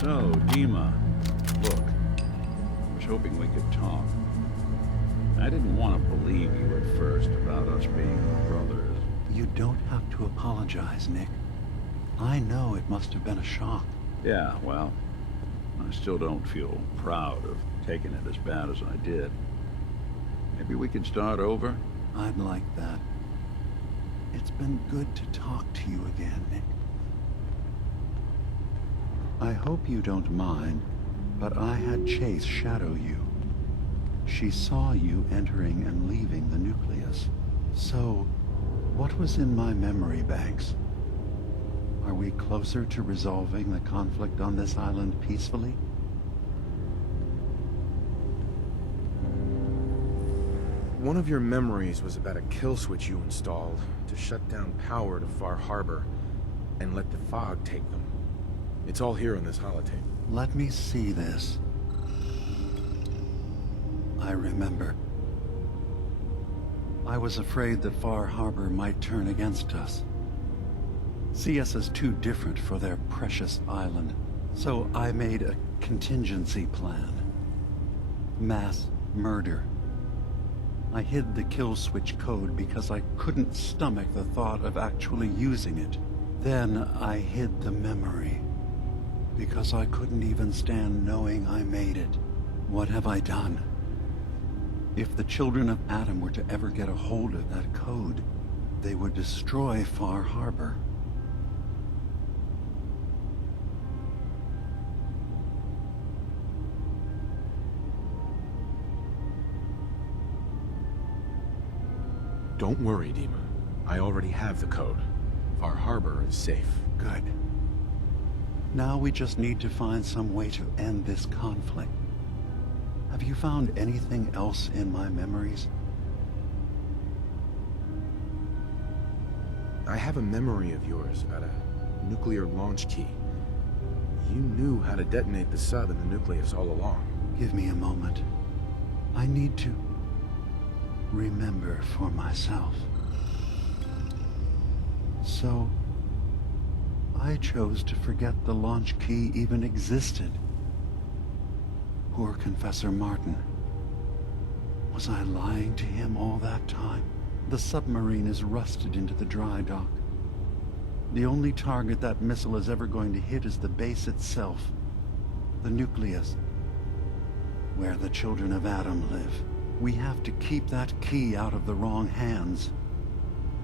So, DiMa, look, I was hoping we could talk. I didn't want to believe you at first about us being brothers. You don't have to apologize, Nick. I know it must have been a shock. Yeah, well, I still don't feel proud of taking it as bad as I did. Maybe we could start over? I'd like that. It's been good to talk to you again, Nick. I hope you don't mind, but I had Chase shadow you. She saw you entering and leaving the nucleus. So, what was in my memory banks? Are we closer to resolving the conflict on this island peacefully? One of your memories was about a kill switch you installed to shut down power to Far Harbor and let the fog take them. It's all here on this holotape. Let me see this. I remember. I was afraid that Far Harbor might turn against us. See us as too different for their precious island. So I made a contingency plan. Mass murder. I hid the kill switch code because I couldn't stomach the thought of actually using it. Then I hid the memory because I couldn't even stand knowing I made it. What have I done? If the children of Adam were to ever get a hold of that code, they would destroy Far Harbor. Don't worry, DiMa. I already have the code. Far Harbor is safe. Good. Now we just need to find some way to end this conflict. Have you found anything else in my memories? I have a memory of yours about a nuclear launch key. You knew how to detonate the sub in the nucleus all along. Give me a moment. I need to remember for myself. So, I chose to forget the launch key even existed. Poor Confessor Martin. Was I lying to him all that time? The submarine is rusted into the dry dock. The only target that missile is ever going to hit is the base itself. The nucleus. Where the children of Adam live. We have to keep that key out of the wrong hands.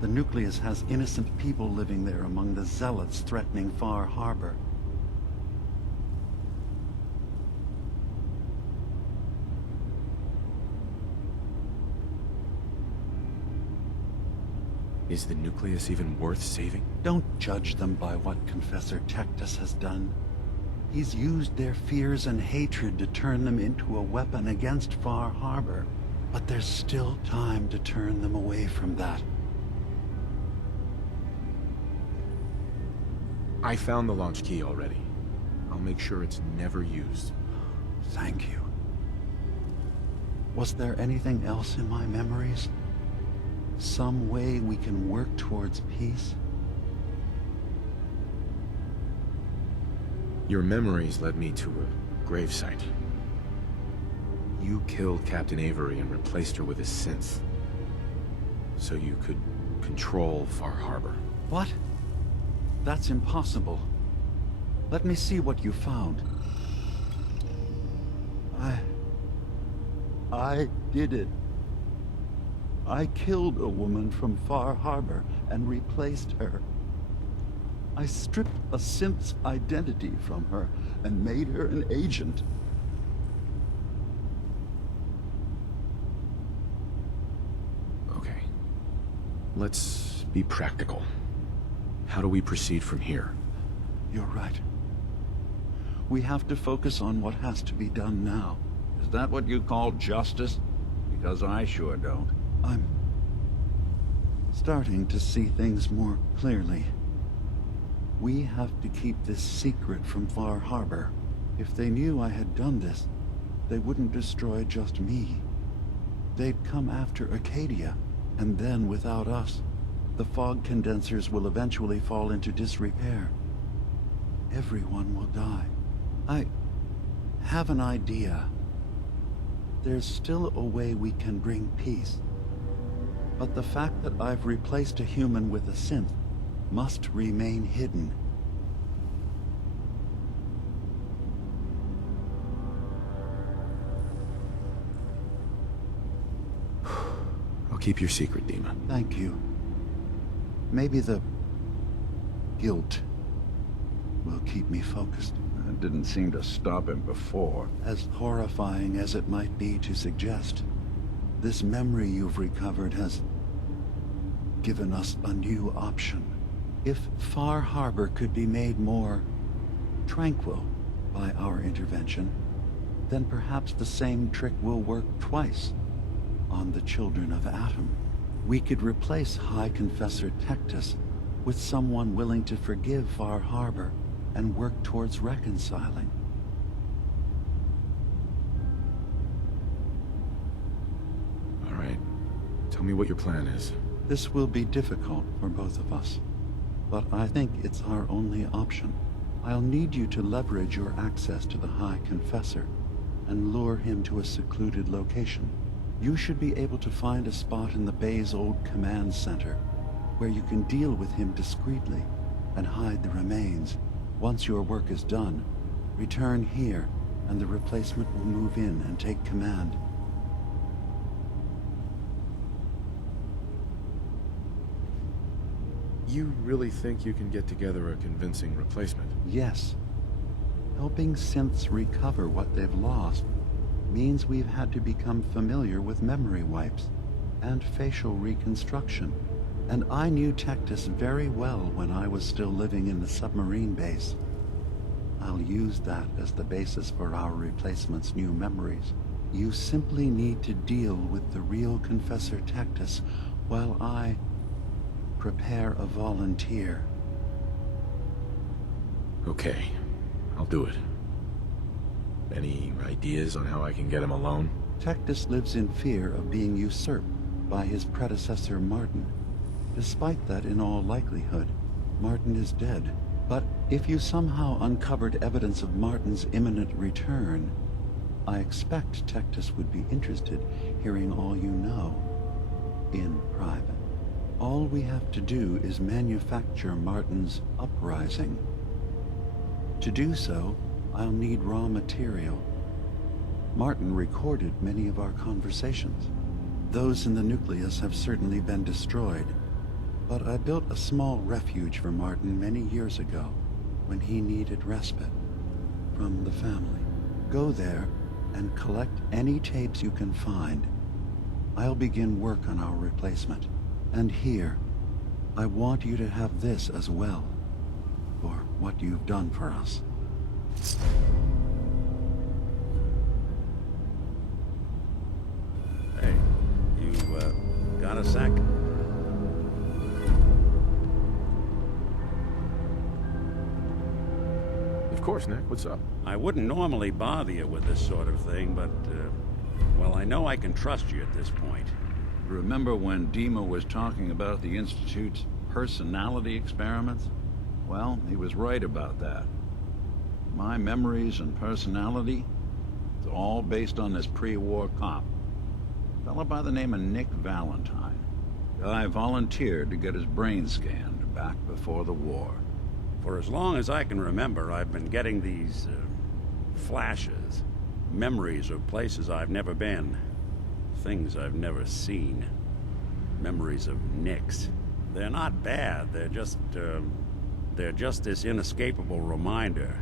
The nucleus has innocent people living there among the zealots threatening Far Harbor. Is the nucleus even worth saving? Don't judge them by what Confessor Tectus has done. He's used their fears and hatred to turn them into a weapon against Far Harbor. But there's still time to turn them away from that. I found the launch key already. I'll make sure it's never used. Thank you. Was there anything else in my memories? Some way we can work towards peace? Your memories led me to a gravesite. You killed Captain Avery and replaced her with a synth. So you could control Far Harbor. What? That's impossible. Let me see what you found. I did it. I killed a woman from Far Harbor and replaced her. I stripped a synth's identity from her and made her an agent. Okay. Let's be practical. How do we proceed from here? You're right. We have to focus on what has to be done now. Is that what you call justice? Because I sure don't. I'm starting to see things more clearly. We have to keep this secret from Far Harbor. If they knew I had done this, they wouldn't destroy just me. They'd come after Acadia, and then without us, the fog condensers will eventually fall into disrepair. Everyone will die. I have an idea. There's still a way we can bring peace. But the fact that I've replaced a human with a synth must remain hidden. I'll keep your secret, DiMa. Thank you. Maybe the guilt will keep me focused. That didn't seem to stop him before. As horrifying as it might be to suggest, this memory you've recovered has given us a new option. If Far Harbor could be made more tranquil by our intervention, then perhaps the same trick will work twice on the children of Atom. We could replace High Confessor Tectus with someone willing to forgive Far Harbor and work towards reconciling. All right. Tell me what your plan is. This will be difficult for both of us, but I think it's our only option. I'll need you to leverage your access to the High Confessor and lure him to a secluded location. You should be able to find a spot in the Bay's old command center where you can deal with him discreetly and hide the remains. Once your work is done, return here and the replacement will move in and take command. You really think you can get together a convincing replacement? Yes. Helping synths recover what they've lost means we've had to become familiar with memory wipes and facial reconstruction. And I knew Tectus very well when I was still living in the submarine base. I'll use that as the basis for our replacement's new memories. You simply need to deal with the real Confessor Tectus while I prepare a volunteer. Okay, I'll do it. Any ideas on how I can get him alone? Tectus lives in fear of being usurped by his predecessor Martin. Despite that, in all likelihood, Martin is dead. But if you somehow uncovered evidence of Martin's imminent return, I expect Tectus would be interested hearing all you know in private. All we have to do is manufacture Martin's uprising. To do so, I'll need raw material. Martin recorded many of our conversations. Those in the nucleus have certainly been destroyed. But I built a small refuge for Martin many years ago when he needed respite from the family. Go there and collect any tapes you can find. I'll begin work on our replacement. And here, I want you to have this as well, for what you've done for us. Hey, you, got a sec? Of course, Nick. What's up? I wouldn't normally bother you with this sort of thing, but, well, I know I can trust you at this point. Remember when DiMa was talking about the Institute's personality experiments? Well, he was right about that. My memories and personality, it's all based on this pre-war cop. A fellow by the name of Nick Valentine. Guy volunteered to get his brain scanned back before the war. For as long as I can remember, I've been getting these, flashes. Memories of places I've never been. Things I've never seen. Memories of Nicks. They're not bad, they're just this inescapable reminder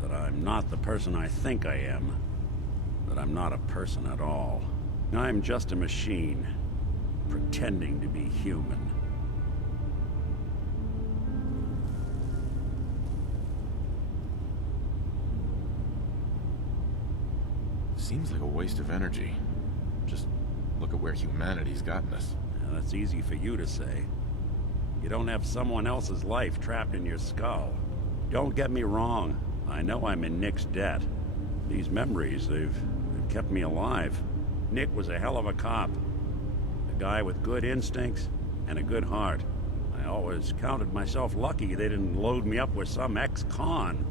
that I'm not the person I think I am. That I'm not a person at all. I'm just a machine, pretending to be human. Seems like a waste of energy. Just look at where humanity's gotten us. Now, that's easy for you to say. You don't have someone else's life trapped in your skull. Don't get me wrong. I know I'm in Nick's debt. These memories, they've kept me alive. Nick was a hell of a cop. A guy with good instincts and a good heart. I always counted myself lucky they didn't load me up with some ex-con.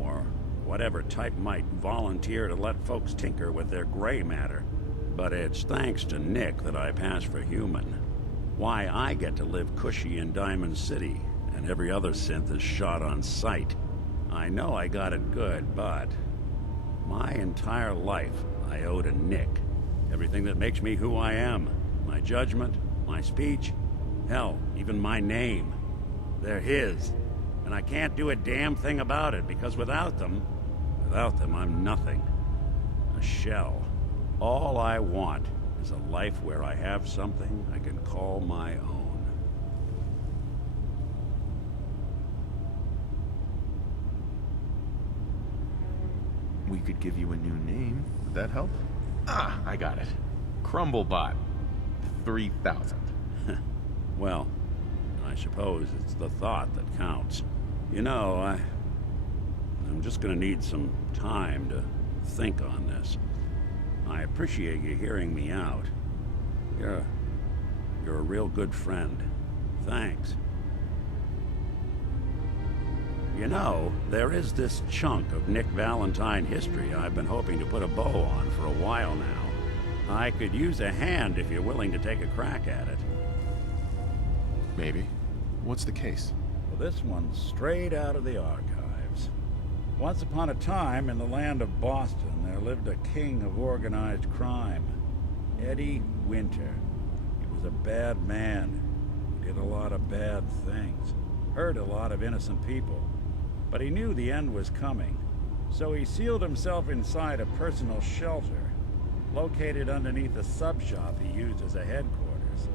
Or whatever type might volunteer to let folks tinker with their gray matter. But it's thanks to Nick that I pass for human. Why I get to live cushy in Diamond City, and every other synth is shot on sight. I know I got it good, but my entire life I owe to Nick. Everything that makes me who I am. My judgment, my speech, hell, even my name. They're his. And I can't do a damn thing about it, because without them, I'm nothing. A shell. All I want is a life where I have something I can call my own. We could give you a new name. Would that help? Ah, I got it. Crumblebot. 3000. Well, I suppose it's the thought that counts. You know, I'm just gonna need some time to think on this. I appreciate you hearing me out. You're a real good friend. Thanks. You know, there is this chunk of Nick Valentine history I've been hoping to put a bow on for a while now. I could use a hand if you're willing to take a crack at it. Maybe. What's the case? Well, this one's straight out of the archives. Once upon a time, in the land of Boston, there lived a king of organized crime, Eddie Winter. He was a bad man. He did a lot of bad things, hurt a lot of innocent people. But he knew the end was coming, so he sealed himself inside a personal shelter, located underneath a sub-shop he used as a headquarters.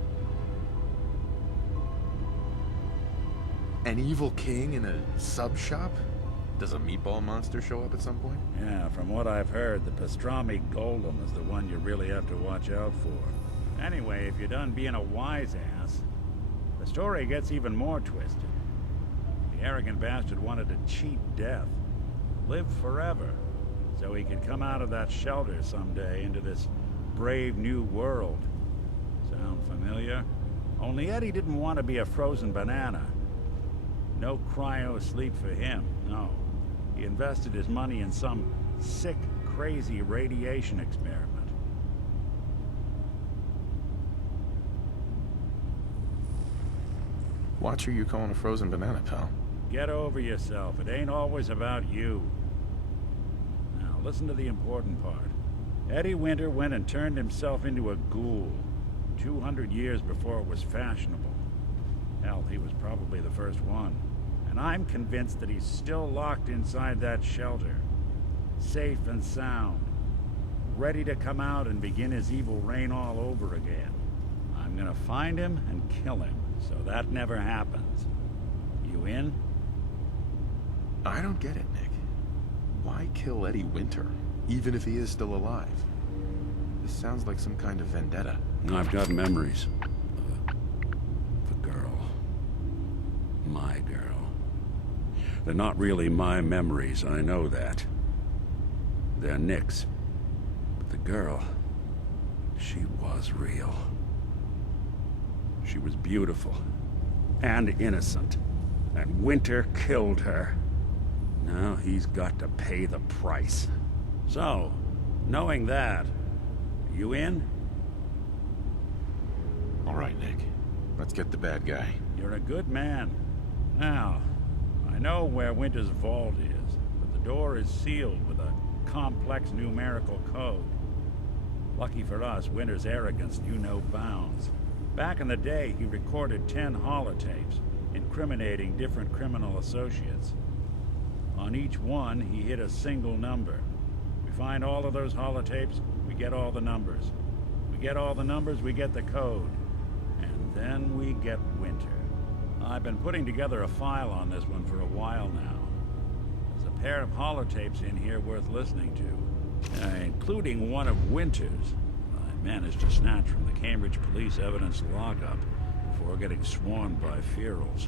An evil king in a sub-shop? Does a meatball monster show up at some point? Yeah, from what I've heard, the pastrami golem is the one you really have to watch out for. Anyway, if you're done being a wise ass, the story gets even more twisted. The arrogant bastard wanted to cheat death, live forever, so he could come out of that shelter someday into this brave new world. Sound familiar? Only Eddie didn't want to be a frozen banana. No cryo sleep for him, no. He invested his money in some sick, crazy radiation experiment. Watch who you calling a frozen banana, pal. Get over yourself. It ain't always about you. Now, listen to the important part. Eddie Winter went and turned himself into a ghoul 200 years before it was fashionable. Hell, he was probably the first one. And I'm convinced that he's still locked inside that shelter. Safe and sound. Ready to come out and begin his evil reign all over again. I'm gonna find him and kill him, so that never happens. You in? I don't get it, Nick. Why kill Eddie Winter, even if he is still alive? This sounds like some kind of vendetta. I've got memories. The girl. My girl. They're not really my memories, I know that. They're Nick's. But the girl, she was real. She was beautiful. And innocent. And Winter killed her. Now he's got to pay the price. So, knowing that, you in? All right, Nick. Let's get the bad guy. You're a good man. Now, I know where Winter's vault is, but the door is sealed with a complex numerical code. Lucky for us, Winter's arrogance knew no bounds. Back in the day, he recorded 10 holotapes, incriminating different criminal associates. On each one, he hit a single number. We find all of those holotapes, we get all the numbers. We get all the numbers, we get the code. And then we get Winter. I've been putting together a file on this one for a while now. There's a pair of holotapes in here worth listening to, including one of Winter's. I managed to snatch from the Cambridge Police evidence lockup before getting swarmed by ferals.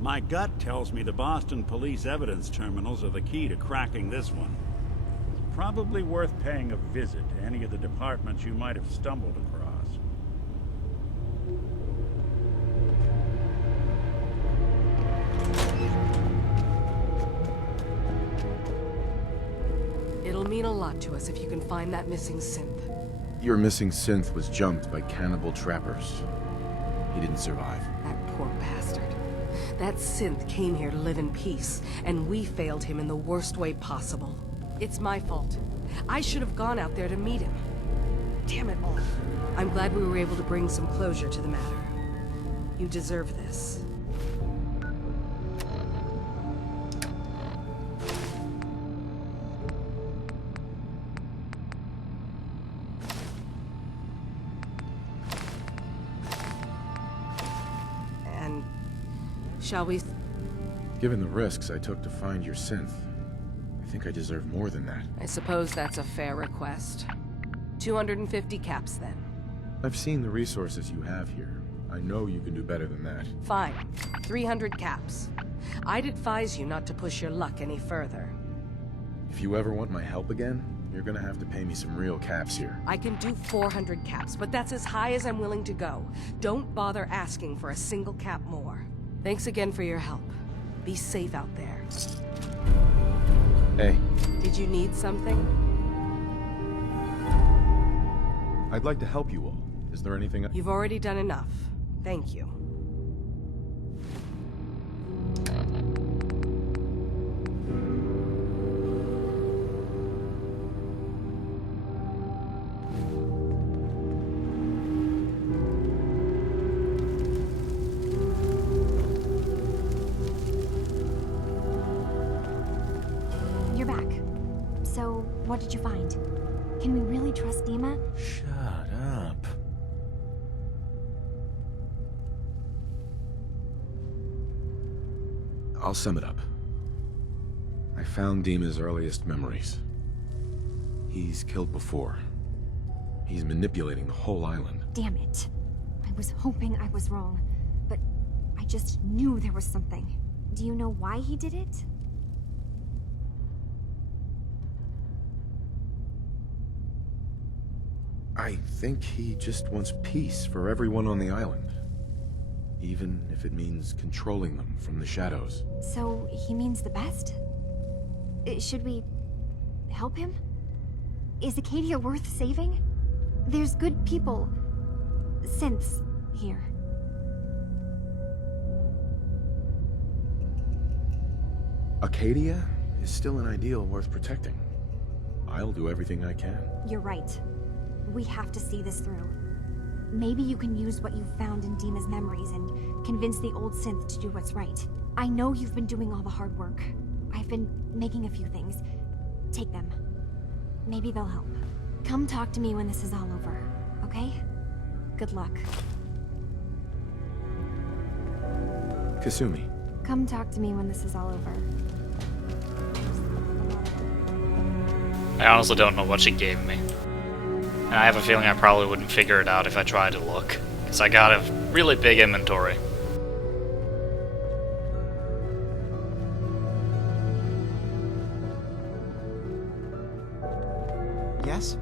My gut tells me the Boston Police evidence terminals are the key to cracking this one. It's probably worth paying a visit to any of the departments you might have stumbled across. It'll mean a lot to us if you can find that missing synth. Your missing synth was jumped by cannibal trappers. He didn't survive. That poor bastard. That synth came here to live in peace, and we failed him in the worst way possible. It's my fault. I should have gone out there to meet him. Damn it all. I'm glad we were able to bring some closure to the matter. You deserve this. And shall we... Given the risks I took to find your synth, I think I deserve more than that. I suppose that's a fair request. 250 caps, then. I've seen the resources you have here. I know you can do better than that. Fine. 300 caps. I'd advise you not to push your luck any further. If you ever want my help again, you're gonna have to pay me some real caps here. I can do 400 caps, but that's as high as I'm willing to go. Don't bother asking for a single cap more. Thanks again for your help. Be safe out there. Hey, Did you need something? I'd like to help you all. Is there anything You've already done enough. Thank you. You're back. So, what did you find? Can we really trust DiMa? Shut up. I'll sum it up. I found DiMa's earliest memories. He's killed before. He's manipulating the whole island. Damn it. I was hoping I was wrong, but I just knew there was something. Do you know why he did it? I think he just wants peace for everyone on the island. Even if it means controlling them from the shadows. So, he means the best? Should we... help him? Is Acadia worth saving? There's good people... synths here. Acadia is still an ideal worth protecting. I'll do everything I can. You're right. We have to see this through. Maybe you can use what you've found in DiMa's memories and convince the old synth to do what's right. I know you've been doing all the hard work. I've been making a few things. Take them. Maybe they'll help. Come talk to me when this is all over, okay? Good luck. Kasumi. Come talk to me when this is all over. I honestly don't know what she gave me. And I have a feeling I probably wouldn't figure it out if I tried to look, because I got a really big inventory. Yes?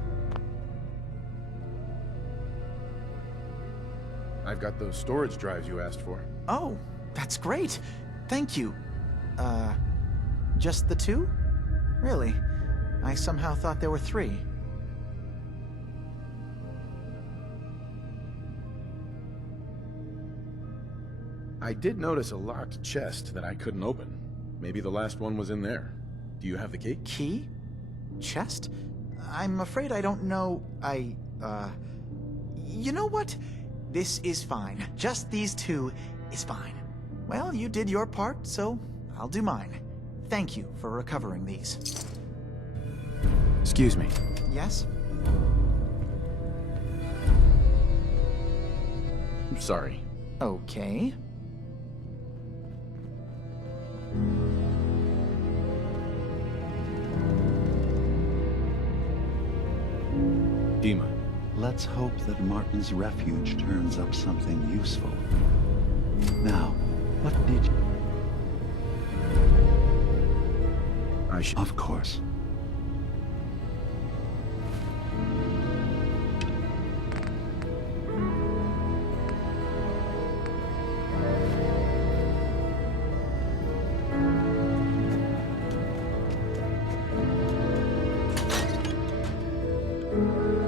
I've got those storage drives you asked for. Oh, that's great. Thank you. Just the two? Really? I somehow thought there were three. I did notice a locked chest that I couldn't open. Maybe the last one was in there. Do you have the key? Key? Chest? I'm afraid I don't know. You know what? This is fine. Just these two is fine. Well, you did your part, so I'll do mine. Thank you for recovering these. Excuse me. Yes? I'm sorry. Okay. DiMa. Let's hope that Martin's refuge turns up something useful. Now, what did you... I should... Of course.